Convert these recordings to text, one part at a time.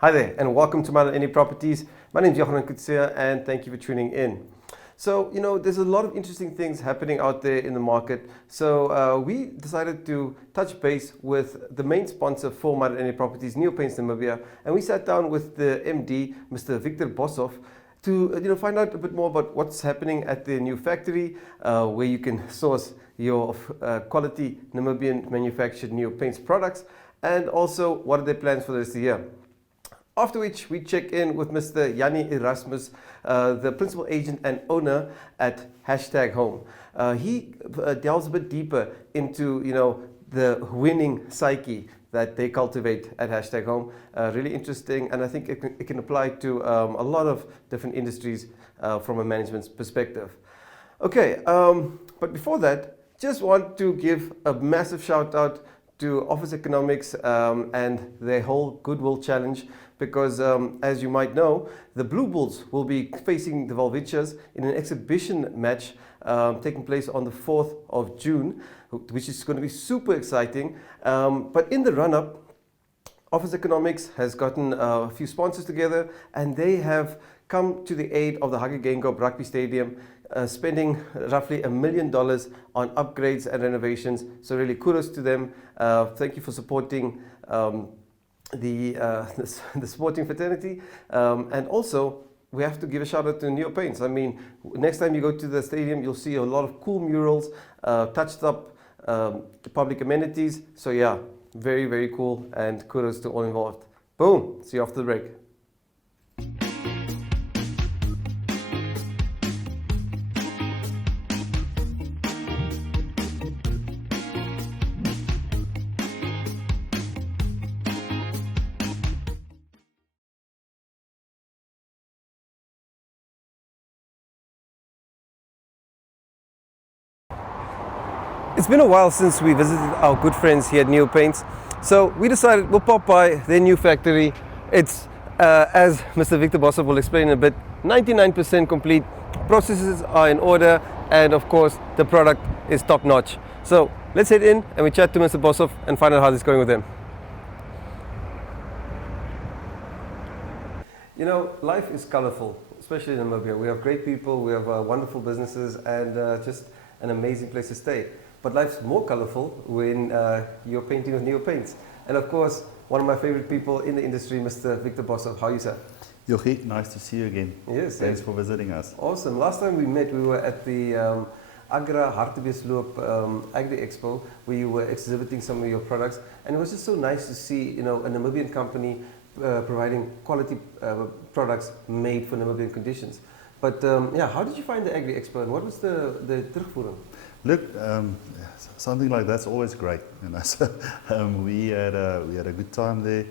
Hi there, and welcome to My.Na Properties. My name is Johan Kutsia, and thank you for tuning in. So, there's a lot of interesting things happening out there in the market. So, we decided to touch base with the main sponsor for My.Na Properties, Neopaints Namibia, and we sat down with the MD, Mr. Victor Boshoff, to find out a bit more about what's happening at the new factory, where you can source your quality Namibian manufactured Neopaints products, and also what are their plans for the rest of the year. After which we check in with Mr. Yanni Erasmus, the principal agent and owner at #home. He delves a bit deeper into the winning psyche that they cultivate at #home. Really interesting, and I think it can apply to a lot of different industries from a management's perspective. Okay, but before that, just want to give a massive shout out to Office Economics and their whole Goodwill Challenge, because as you might know, the Blue Bulls will be facing the Valvichas in an exhibition match taking place on the 4th of June, which is going to be super exciting. But in the run-up, Office Economics has gotten a few sponsors together, and they have come to the aid of the Hage Geingob Rugby Stadium, spending roughly $1 million on upgrades and renovations. So really kudos to them. Thank you for supporting the sporting fraternity. And also, we have to give a shout out to Neopaints. I mean, next time you go to the stadium, you'll see a lot of cool murals, touched up public amenities. So yeah, very, very cool, and kudos to all involved. Boom, see you after the break. It's been a while since we visited our good friends here at Neopaints, so we decided we'll pop by their new factory. It's, as Mr. Victor Boshoff will explain in a bit, 99% complete, processes are in order, and of course the product is top notch. So let's head in and we chat to Mr. Boshoff and find out how this is going with him. Life is colorful, especially in Namibia. We have great people, we have wonderful businesses, and just an amazing place to stay. But life's more colorful when you're painting with Neopaints. And of course, one of my favorite people in the industry, Mr. Victor Boshoff. How are you, sir? Jochie, nice to see you again. Yes. Thanks for visiting us. Awesome. Last time we met, we were at the Agra Hartbeesloop Agri Expo, where you were exhibiting some of your products. And it was just so nice to see, a Namibian company providing quality products made for Namibian conditions. But how did you find the Agri Expo, and what was the terugvoering? Look, something like that's always great. So, we had a good time there,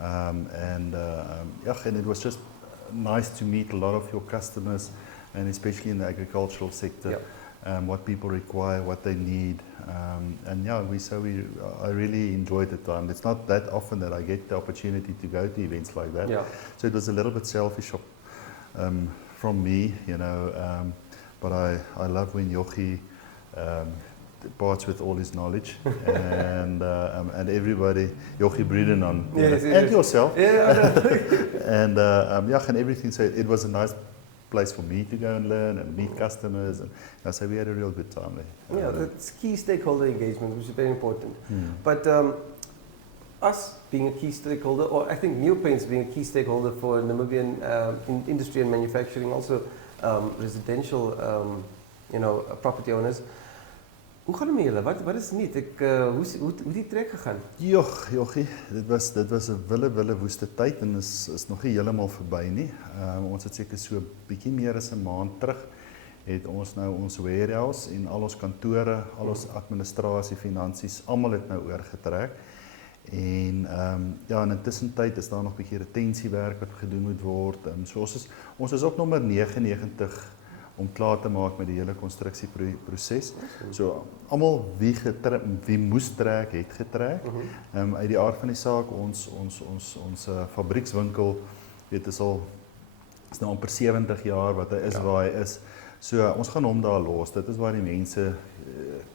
and it was just nice to meet a lot of your customers, and especially in the agricultural sector, what people require, what they need, I really enjoyed the time. It's not that often that I get the opportunity to go to events like that, so it was a little bit selfish from me, but I love when Jochie parts with all his knowledge, and everybody, Jochie Breeden on, and yourself, and everything. So it was a nice place for me to go and learn and meet customers, and so we had a real good time there. Yeah, that's key stakeholder engagement, which is very important. But us being a key stakeholder, or I think Neopaints being a key stakeholder for Namibian industry and manufacturing, also residential, property owners. Hoe gaan het met julle? Wat is niet? Hoe die trek gegaan? Jochie, dit was 'n wille woeste tyd, en is nog nie heeltemal verby nie. Ons het seker so 'n bietjie meer as 'n maand terug het ons nou ons warehouse en al ons kantore, al ons administrasie, finansies, almal het nou oorgetrek. En in intussen tyd is daar nog 'n bietjie retensiewerk wat gedoen moet word. So ons is op nommer 99 om klaar te maak met die hele konstruksieproses. So almal wie moes trek, het getrek. Uit die aard van die saak, ons fabriekswinkel, is nou amper 70 jaar wat hy is waar hy is. So ons gaan hom daar los. Dit is waar die mense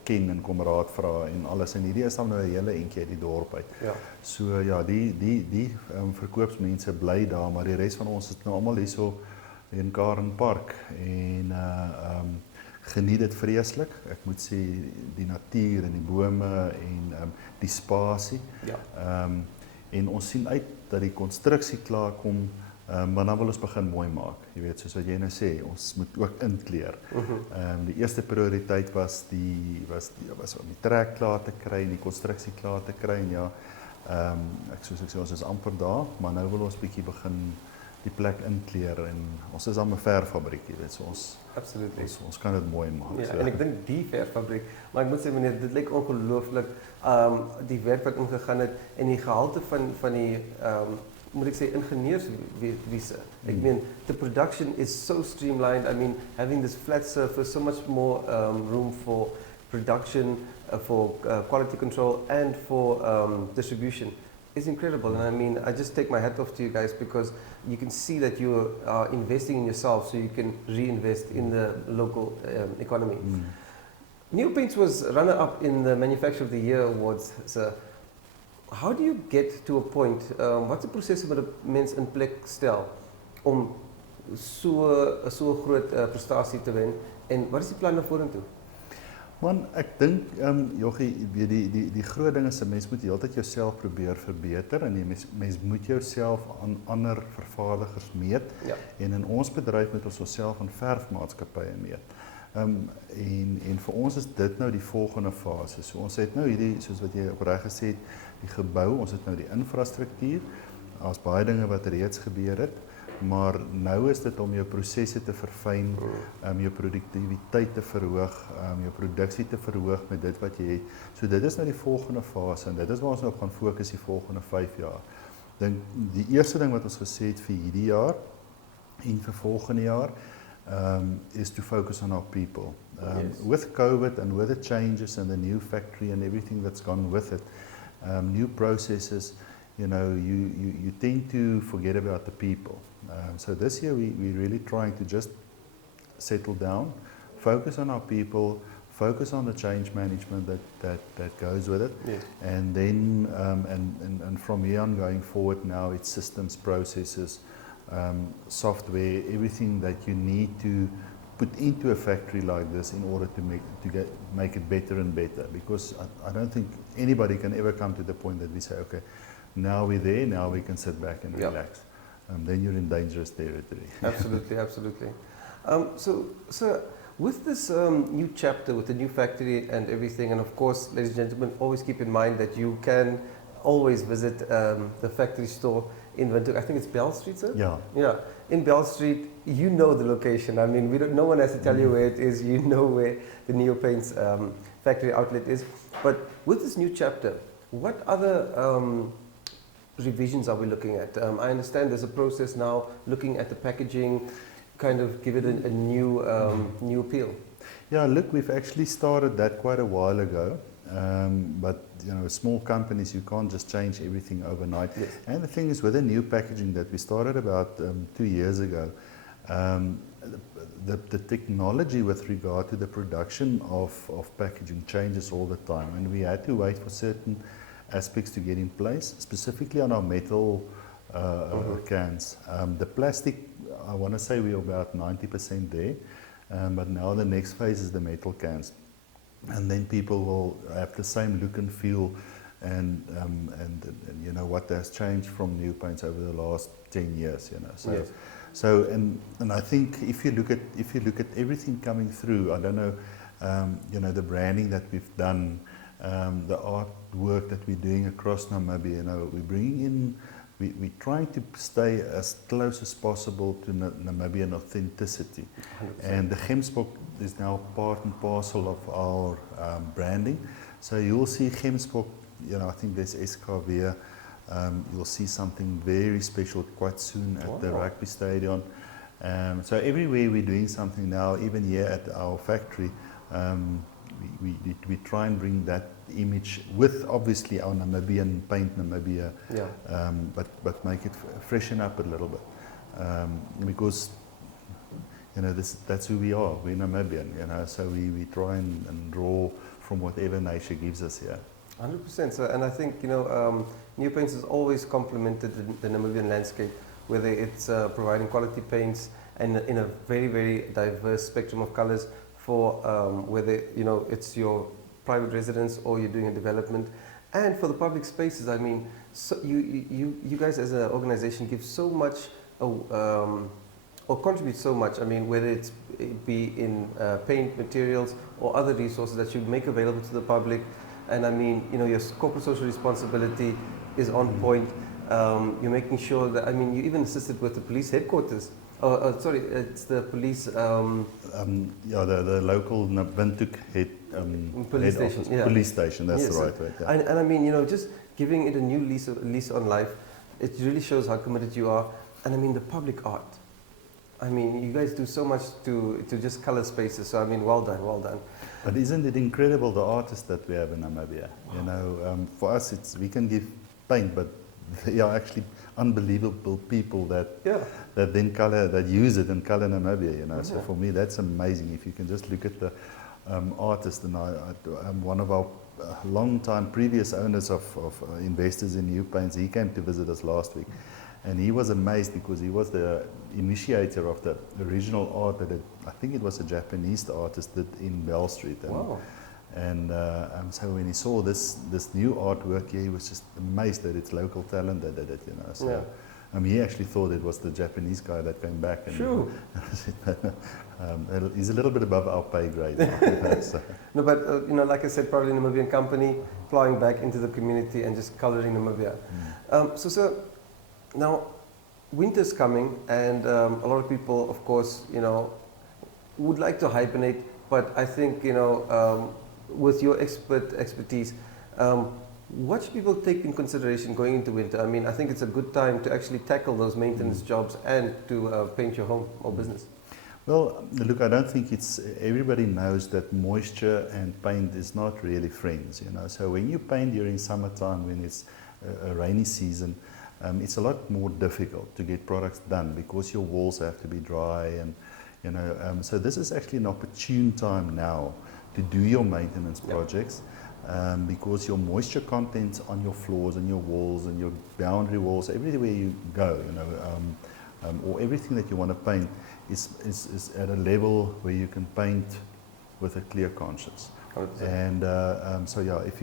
ken en kom raad vra en alles. En hierdie is dan nou 'n hele entjie uit die dorp uit. Ja. So ja, die verkoopsmense bly daar, maar die res van ons is nou almal hierso in Karen Park en geniet dit vreeslik. Ek moet sê die natuur en die bome en die spasie. Ja. En ons sien uit dat die konstruksie klaar kom, maar dan wil ons begin mooi maak. Jy weet, soos wat jy nou sê, ons moet ook inkleer. Die eerste prioriteit was om die trek klaar te kry en die konstruksie klaar te kry en ja, soos ek sê, ons is amper daar, maar nou wil ons bietjie begin die plek inkleer en ons is aan 'n verfabriek, jy weet, so ons kan dit mooi maak. Ja, so. en ek dink die verfabriek, maar ek moet sê meneer, dit lyk ongelooflik, die werk wat ingegaan het en die gehalte van die moet ek sê ingenieurswese. Ek meen, the production is so streamlined. I mean, having this flat surface, so much more room for production, for quality control and for distribution is incredible. And I mean, I just take my hat off to you guys because you can see that you are investing in yourself so you can reinvest in the local economy. New Paints was runner-up in the Manufacturer of the Year Awards, sir. How do you get to a point, wat is die proses wat 'n mens in plek stel om so groot prestasie te wen en wat is die plan na vorentoe? Man, ek dink Joggie, die groot ding is 'n mens moet heeltyd jouself probeer verbeter en mens moet jouself aan ander vervaardigers meet. Ja. En in ons bedryf moet ons onsself aan verfmaatskappye meet. En vir ons is dit nou die volgende fase. So ons het nou hierdie, soos wat jy opreg gesê het, die gebou, ons het nou die infrastruktuur. Daar's baie dinge wat reeds gebeur het, maar nou is dit om jou prosesse te verfyn, jou produktiwiteit te verhoog, jou produksie te verhoog met dit wat jy het. So dit is nou die volgende fase en dit is waar ons nou op gaan fokus die volgende 5 jaar. Dink die eerste ding wat ons gesê het vir hierdie jaar en vir volgende jaar is to focus on our people. Yes. With COVID and with the changes and the new factory and everything that's gone with it, new processes, you know, you tend to forget about the people. So this year we're really trying to just settle down, focus on our people, focus on the change management that goes with it, Yes. and then and from here on going forward now it's systems, processes, software, everything that you need to put into a factory like this in order to make it better and better. Because I don't think anybody can ever come to the point that we say, okay, now we're there, now we can sit back and relax. Then you're in dangerous territory. Absolutely, absolutely. So with this new chapter, with the new factory and everything, and of course, ladies and gentlemen, always keep in mind that you can always visit the factory store in Windhoek. I think it's Bell Street, sir? Yeah. Yeah. In Bell Street, you know the location. I mean, no one has to tell you where it is. You know where the Neo Paints factory outlet is. But with this new chapter, what other revisions are we looking at? I understand there's a process now looking at the packaging, kind of give it a new new appeal. Yeah, look, we've actually started that quite a while ago. But you know, small companies, you can't just change everything overnight. Yes. And the thing is, with the new packaging that we started about 2 years ago, the technology with regard to the production of packaging changes all the time, and we had to wait for certain aspects to get in place, specifically on our metal cans. The plastic, I want to say we're about 90% there, but now the next phase is the metal cans. And then people will have the same look and feel, and you know what has changed from New Paints over the last 10 years. You know, so Yes. so and I think if you look at everything coming through, I don't know, you know, the branding that we've done, the artwork that we're doing across Namibia. You know, we're bringing in. We're trying to stay as close as possible to Namibian authenticity. 100%. And the Gemsbok is now part and parcel of our branding. So you'll see Gemsbok, you know, I think there's SKW. You'll see something very special quite soon at the rugby stadium. So everywhere we're doing something now, even here at our factory, we try and bring that image with obviously our Namibian paint Namibia, but make it freshen up a little bit, because you know that's who we are. We're Namibian, you know. So we try and draw from whatever nature gives us here. 100%. So, and I think, New Paints has always complemented the Namibian landscape, whether it's providing quality paints and in a very, very diverse spectrum of colors for whether, it's your private residence or you're doing a development. And for the public spaces, I mean, so you guys as an organization give so much or contribute so much. I mean, whether it be in paint materials or other resources that you make available to the public. And I mean, your corporate social responsibility is on point. You're making sure that, I mean, you even assisted with the police headquarters. Sorry, it's the police. The local Bintuk police head station. office, Yeah. Police station. That's Yes, the right word. Yeah. And I mean, just giving it a new lease on life. It really shows how committed you are. And I mean, the public art. I mean, you guys do so much to just color spaces. So I mean, well done, well done. But isn't it incredible the artists that we have in Namibia? Wow. For us, we can give paint, but they are actually unbelievable people that then color, that use it and color Namibia. So for me, that's amazing. If you can just look at the artist, and I'm one of our long-time previous owners of investors in New Paints. He came to visit us last week. And he was amazed because he was the initiator of the original art that I think it was a Japanese artist did in Bell Street. And, wow. And so when he saw this new artwork here, he was just amazed that it's local talent that did it. So he actually thought it was the Japanese guy that came back. And sure. He's a little bit above our pay grade. So. No, but like I said, probably a Namibian company plowing back into the community and just coloring Namibia. So now, winter's coming, and a lot of people, of course, would like to hibernate. But I think, with your expertise, what should people take in consideration going into winter? I mean, I think it's a good time to actually tackle those maintenance jobs and to paint your home or business. Well, look, I don't think everybody knows that moisture and paint is not really friends. So when you paint during summertime, when it's a rainy season, it's a lot more difficult to get products done because your walls have to be dry, and so this is actually an opportune time now to do your maintenance projects, because your moisture content on your floors and your walls and your boundary walls, everywhere you go, or everything that you want to paint is at a level where you can paint with a clear conscience. 100%. And if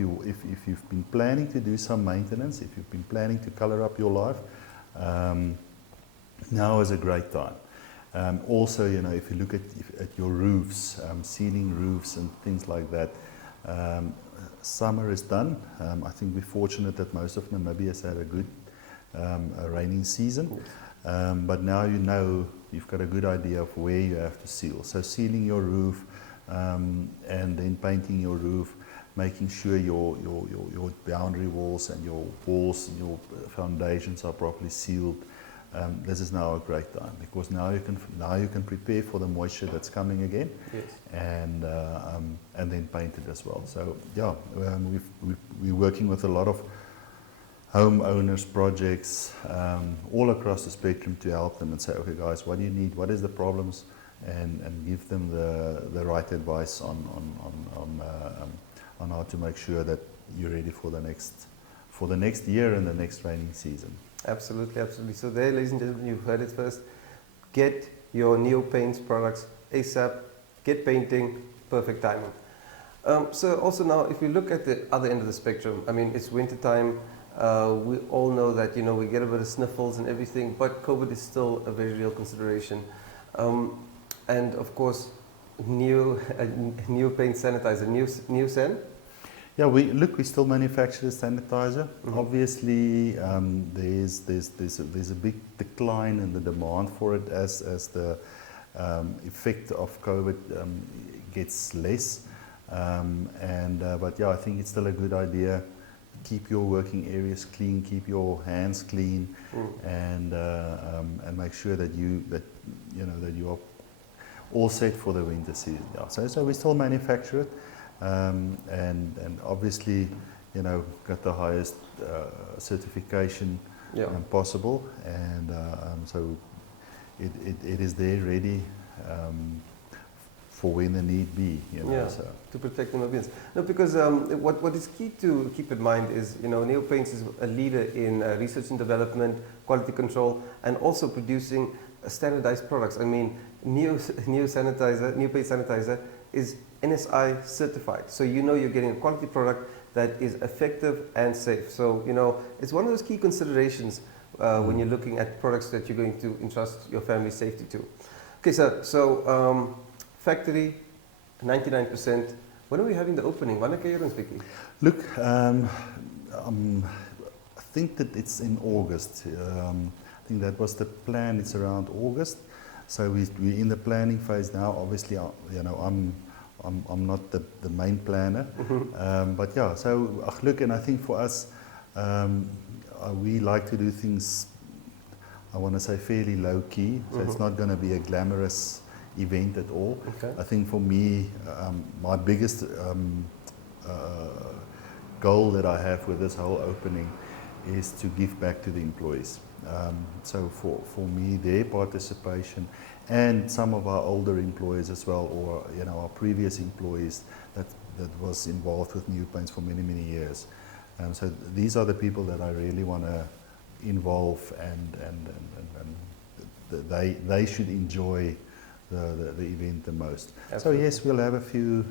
you've been planning to do some maintenance, if you've been planning to color up your life, now is a great time. Also, if you look at your roofs, ceiling roofs and things like that, summer is done. I think we're fortunate that most of Namibia has had a good raining season, but now you've got a good idea of where you have to seal. So sealing your roof, and then painting your roof, making sure your boundary walls and your walls and your foundations are properly sealed. This is now a great time because now you can prepare for the moisture that's coming again, and then paint it as well. So we're working with a lot of homeowners projects all across the spectrum to help them and say, okay guys, what do you need? What is the problems? And give them the right advice on how to make sure that you're ready for the next year and the next raining season. Absolutely, absolutely. So there, ladies and gentlemen, you've heard it first. Get your Neo Paints products ASAP. Get painting. Perfect timing. So also now, if you look at the other end of the spectrum, I mean, it's winter time. We all know that we get a bit of sniffles and everything, but COVID is still a very real consideration. And of course, new paint sanitizer, new Sen. Yeah, we still manufacture the sanitizer. Mm-hmm. Obviously, there's a big decline in the demand for it as the effect of COVID gets less. But yeah, I think it's still a good idea. Keep your working areas clean, keep your hands clean, and make sure that you are all set for the winter season. Yeah. So we still manufacture it, and obviously, got the highest certification possible, and so it is there ready for when the need be, so. To protect Namibians. No, because what is key to keep in mind is, Neo Paints is a leader in research and development, quality control, and also producing standardized products. I mean, Neo Paint Sanitizer is NSI certified, so you're getting a quality product that is effective and safe. So, it's one of those key considerations when you're looking at products that you're going to entrust your family's safety to. Okay, sir, so factory, 99%. When are we having the opening? Wanneer kan jy ons bietjie? Look, I think that it's in August. I think that was the plan. It's around August. So we're in the planning phase now. Obviously, I'm not the main planner, but yeah. So look, and I think for us, we like to do things, I want to say, fairly low key. So it's not going to be a glamorous event at all. Okay. I think for me, my biggest goal that I have with this whole opening is to give back to the employees. So for me, their participation and some of our older employees as well, or our previous employees that was involved with New Paints for many years. So these are the people that I really want to involve, and they should enjoy the event the most. Absolutely. So yes, we'll have a few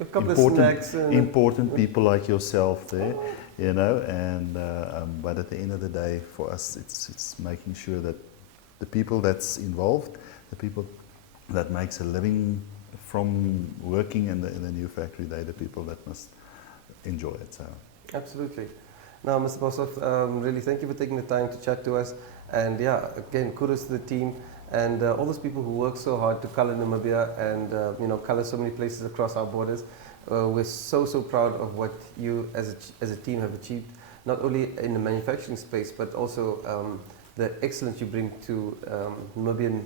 a couple of snacks important people like yourself there, but at the end of the day, for us, it's making sure that the people that's involved, the people that makes a living from working in the new factory, they're the people that must enjoy it. So. Absolutely. Now, Mr. Boshoff, really thank you for taking the time to chat to us. And yeah, again, kudos to the team and all those people who work so hard to colour Namibia and colour so many places across our borders. We're so proud of what you as a team have achieved, not only in the manufacturing space, but also the excellence you bring to Namibian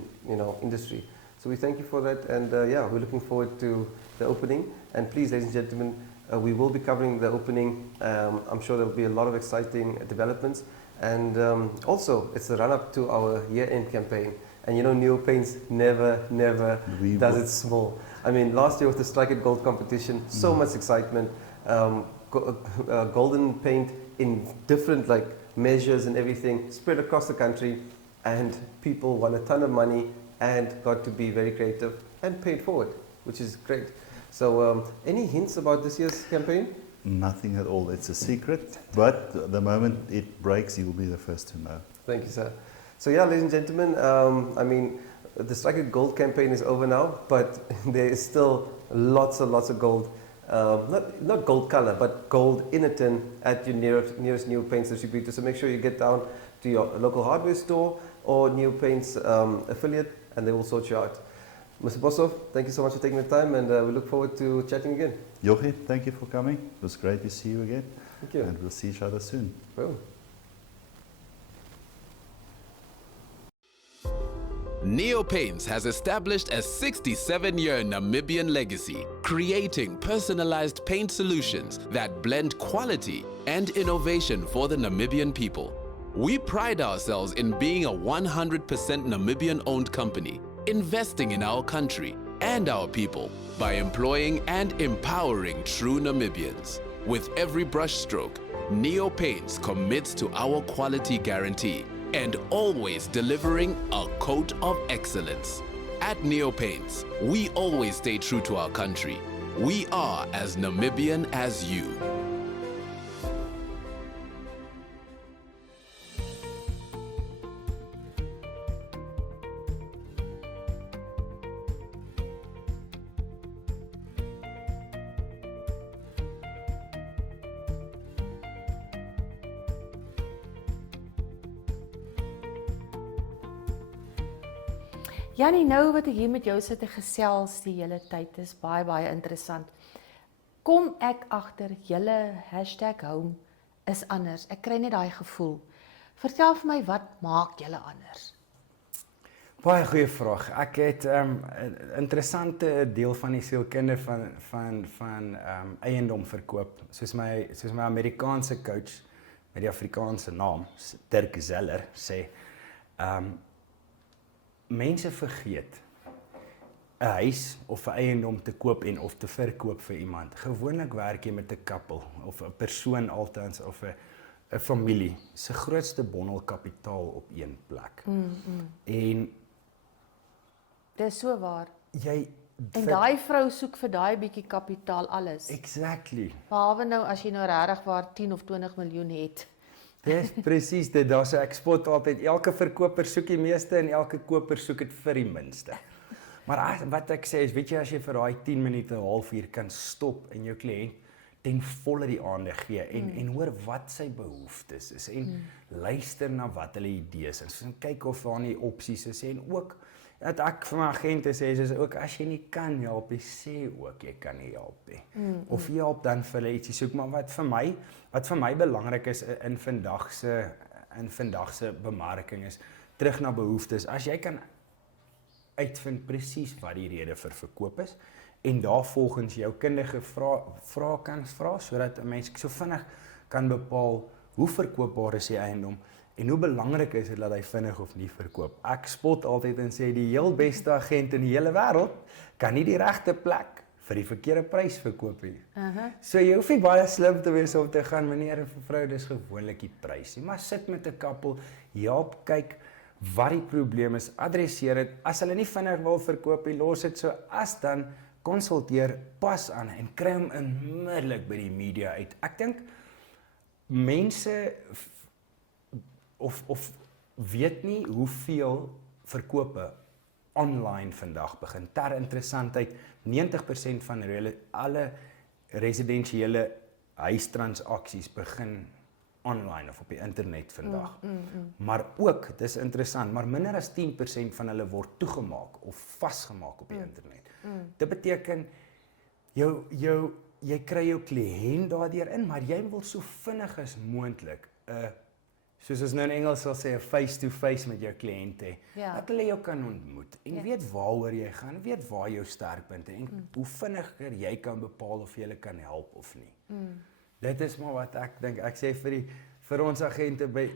industry. So we thank you for that, and we're looking forward to the opening. And please, ladies and gentlemen, we will be covering the opening. I'm sure there will be a lot of exciting developments. And also, it's the run-up to our year-end campaign. And Neo Paints never does it small. I mean, last year with the Strike It Gold competition, so much excitement. Golden paint in different measures and everything, spread across the country. And people won a ton of money and got to be very creative and paid forward, which is great. So any hints about this year's campaign? Nothing at all. It's a secret, but the moment it breaks, you will be the first to know. Thank you, sir. So yeah, ladies and gentlemen, I mean, the Strike It Gold campaign is over now, but there is still lots and lots of gold, not gold color, but gold in a tin at your nearest Neo Paints distributor. So make sure you get down to your local hardware store or Neo Paints affiliate, and they will sort you out. Mr. Boshoff, thank you so much for taking the time, and we look forward to chatting again. Jochi, thank you for coming. It was great to see you again. Thank you. And we'll see each other soon. Boom. Neo Paints has established a 67-year Namibian legacy, creating personalized paint solutions that blend quality and innovation for the Namibian people. We pride ourselves in being a 100% Namibian-owned company, investing in our country and our people by employing and empowering true Namibians. With every brushstroke, Neo Paints commits to our quality guarantee and always delivering a coat of excellence. At Neo Paints, we always stay true to our country. We are as Namibian as you. Jannie, nou wat ek hier met jou sit te gesels die hele tyd, is baie interessant. Kom ek agter julle #home is anders. Ek kry net daai gevoel. Vertel vir my, wat maak julle anders? Baie goeie vraag. Ek het 'n interessante deel van die sielkunde van eiendom verkoop. Soos my Amerikaanse coach met die Afrikaanse naam, Dirk Zeller, sê, mense vergeet 'n huis of 'n eiendom te koop en of te verkoop vir iemand. Gewoonlik werk jy met 'n koppel of 'n persoon altens of 'n familie se grootste bondel kapitaal op een plek. En Dis so waar. jy En daai vrou soek vir daai bietjie kapitaal alles. Exactly. Behalwe nou as jy nou regtig waar 10 of 20 miljoen het. Dis presies dit. Daar's 'n ek spot altyd elke verkoper soek die meeste en elke koper soek dit vir die minste. Maar wat ek sê is, weet jy, as jy vir daai 10 minute, 'n halfuur kan stop en jou kliënt ten volle die aandag gee en hoor wat sy behoeftes is en luister na wat hulle idees is en kyk of daar nie opsies is en ook dat ek vir my agente sê is ook as jy nie kan help, sê ook jy kan nie help nie. Of jy help dan vir hulle ietsie soek, maar wat vir my belangrik is in vandag se bemarking is terug na behoeftes. As jy kan uitvind presies wat die rede vir verkoop is en daarvolgens jou kundige vrae kan vra sodat 'n mens so vinnig kan bepaal hoe verkoopbaar is die eiendom en hoe belangrik is dit dat hy vinnig of nie verkoop. Ek spot altyd en sê die heel beste agent in die hele wêreld kan nie die regte plek vir die verkeerde prys verkoop nie. So jy hoef nie baie slim te wees om te gaan, meneer en mevrou, dis gewoonlik die prys nie, maar sit met 'n koppel, help kyk wat die probleem is, adresseer dit. As hulle nie vinnig wil verkoop nie, los dit so. As dan konsulteer, pas aan en kry hom onmiddellik by die media uit. Ek dink mense of weet nie hoeveel verkope online vandag begin. Ter interessantheid, 90% van alle residensiële huistransaksies begin online of op die internet vandag. Maar ook, dis interessant, maar minder as 10% van hulle word toegemaak of vasgemaak op die internet. Dit beteken jy kry jou kliënt daardeur in, maar jy wil so vinnig as moontlik soos ons nou in Engels sal sê, 'n face-to-face met jou kliënt hê. Dat hulle jou kan ontmoet en weet waaroor jy gaan, weet waar jou sterkpunte en hoe vinniger jy kan bepaal of jy hulle kan help of nie. Dit is maar wat ek dink. Ek sê vir ons agente by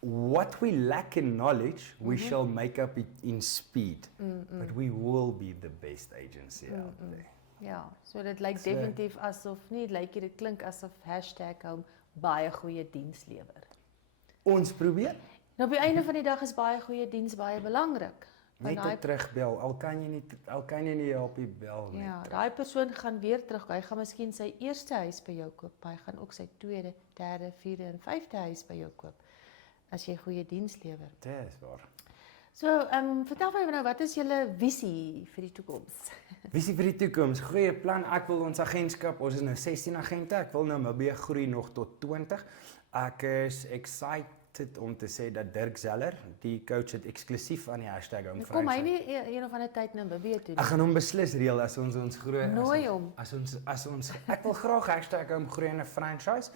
what we lack in knowledge, we shall make up it in speed. But we will be the best agency out there. Ja, so dit lyk definitief asof nie, dit klink asof #home baie goeie diens lewer. Ons probeer. Nou op die einde van die dag is baie goeie diens baie belangrik. Net te terugbel, al kan jy nie help nie, bel net. Ja, daai persoon gaan weer terug. Hy gaan miskien sy eerste huis by jou koop. Hy gaan ook sy tweede, derde, vierde en vyfde huis by jou koop. As jy goeie diens lewer. Dis waar. So, vertel my nou, wat is julle visie vir die toekoms? Visie vir die toekoms, goeie plan. Ek wil ons agentskap, ons is nou 16 agente. Ek wil nou Namibië groei nog tot 20. Ek is excited om te sê dat Dirk Zeller, die coach het eksklusief aan die #home Kom hy nie een of ander tyd nou Namibië toe? Ek gaan hom beslis reël as ons groei. Nooi hom. Ek wil graag #home groei in 'n franchise.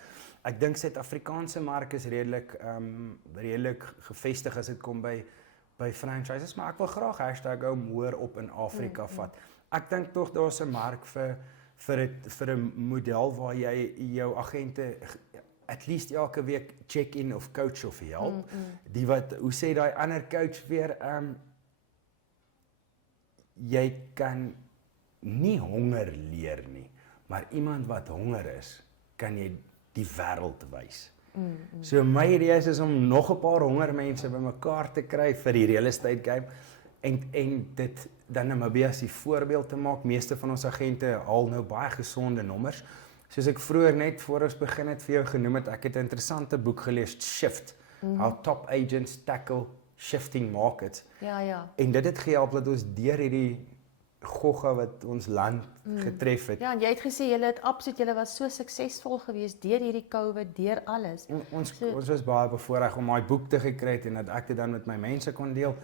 Ek dink Suid-Afrikaanse mark is redelik gevestig as dit kom by franchises, maar ek wil graag #home hoër op in Afrika vat. Ek dink tog daar's 'n mark vir 'n model waar jy jou agente at least elke week check-in of coach of help. Die wat, hoe sê daai ander coach weer, jy kan nie honger leer nie, maar iemand wat honger is, kan jy die wêreld wys. So my idee is om nog 'n paar honger mense bymekaar te kry vir die real estate game en dit dan Namibië as die voorbeeld te maak. Meeste van ons agente haal nou baie gesonde nommers. Soos ek vroeër net voor ons begin het vir jou genoem het, ek het 'n interessante boek gelees, Shift, How Top Agents Tackle Shifting Markets. Ja. En dit het gehelp dat ons deur hierdie gogga wat ons land getref het. Ja, en jy het gesê julle was so suksesvol geweest deur hierdie COVID, deur alles. Ons was baie bevoorreg om daai boek te gekry het en dat ek dit dan met my mense kon deel.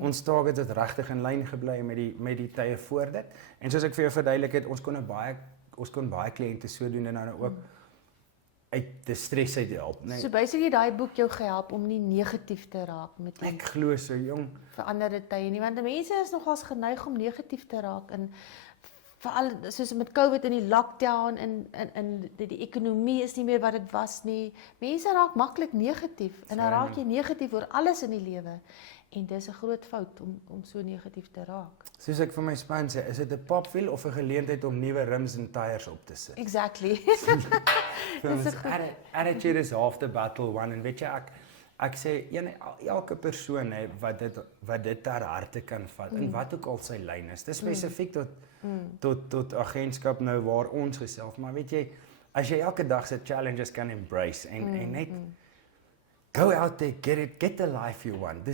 Ons targets het regtig in lyn gebly met die tye voor dit. En soos ek vir jou verduidelik het, ons kon baie kliënte so doen en dan ook uit die stres uit help. Nee. So basically daai boek jou gehelp om nie negatief te raak met die Ek glo so, jong. veranderde tye nie, want die mense is nogals geneig om negatief te raak en veral soos met COVID en die lockdown en die ekonomie is nie meer wat dit was nie. Mense raak maklik negatief en dan raak jy negatief oor alles in die lewe. En dis 'n groot fout om so negatief te raak. Soos ek vir my span sê, is dit 'n popwiel of 'n geleentheid om nuwe rims en tyres op te sit? Exactly. Dis attitude is half the battle won en weet jy ek sê elke persoon wat dit ter harte kan vat en wat ook al sy lyn is. Dis spesifiek tot agentskap nou waar ons gesels, maar weet jy, as jy elke dag se challenges kan embrace en net go out there, get the life you want.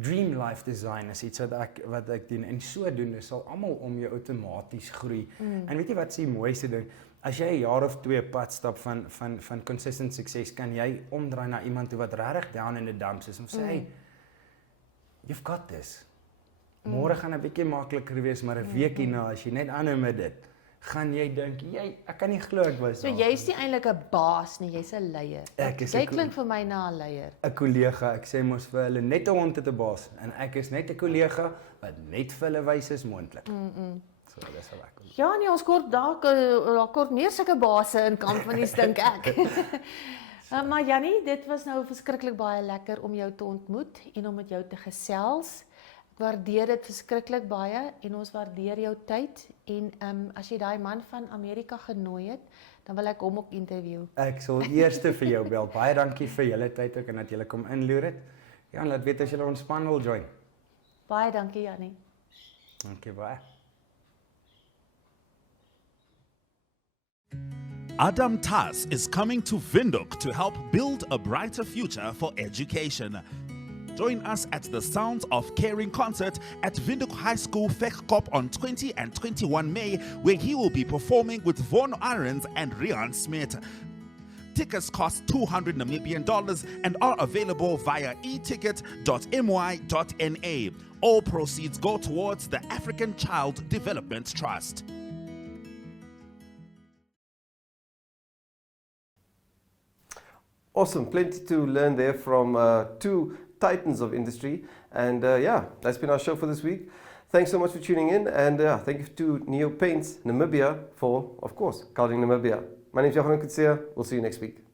Dream life design is iets wat ek doen en sodoende sal almal om jou outomaties groei. En weet jy wat se mooiste ding? As jy 'n jaar of 2 pad stap van consistent sukses, kan jy omdraai na iemand toe wat regtig down in the dumps is en sê, hey, you've got this. Môre gaan 'n bietjie makliker wees, maar 'n week hierna as jy net aanhou met dit, gaan jy dink, ek kan nie glo ek was So jy's nie eintlik 'n baas nie, jy's 'n leier. Jy klink vir my na 'n leier. 'n kollega, ek sê mos vir hulle net 'n hond het 'n baas en ek is net 'n kollega wat net vir hulle wys is moontlik. So dis wel lekker. Ja, nee, ons daar kort meer sulke base in kampanies dink ek. Maar Jannie, dit was nou verskriklik baie lekker om jou te ontmoet en om met jou te gesels. Ek waardeer dit verskriklik baie en ons waardeer jou tyd en as jy daai man van Amerika genooi het, dan wil ek hom ook interview. Ek sal eers vir jou bel. Baie dankie vir julle tyd ook en dat julle kom inloer het. Ja, en laat weet as julle ons span wil join. Baie dankie Jannie. Dankie baie. Adam Tas is coming to Windhoek to help build a brighter future for education. Join us at the Sounds of Caring concert at Windhoek High School Vegkop on 20 and 21 May, where he will be performing with Von Arends and Rian Smith. Tickets cost $200 Namibian and are available via eticket.my.na. All proceeds go towards the African Child Development Trust. Awesome, plenty to learn there from two titans of industry. And yeah, that's been our show for this week. Thanks so much for tuning in. And thank you to Neo Paints Namibia for, of course, coloring Namibia. My name is Johan Kutsia. We'll see you next week.